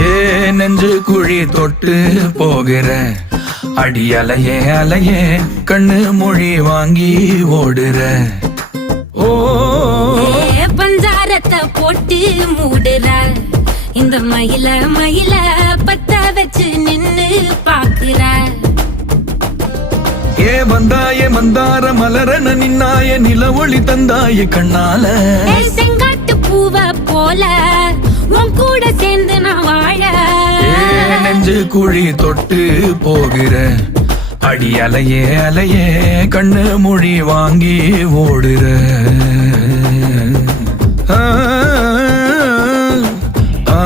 ஏ நெஞ்சு குழி தொட்டு போகிற அடி அலையே அலையே கண்ணு மொழி வாங்கி ஓடுற. ஓ பஞ்சாரத்தை போட்டு மூடுற இந்த மயில மயில பத்த வச்சு நின்னு பாக்குற. ஏ வந்தாய மந்தார மலரன நின்னாய நில ஒளி தந்தாய கண்ணால. செங்காட்டு பூவ போல உன் கூட சேர்ந்து நான் வாழ. நெஞ்சு குழி தொட்டு போகிற அடி அலையே அலையே கண்ணு மொழி வாங்கி ஓடுற. ஆ ஆ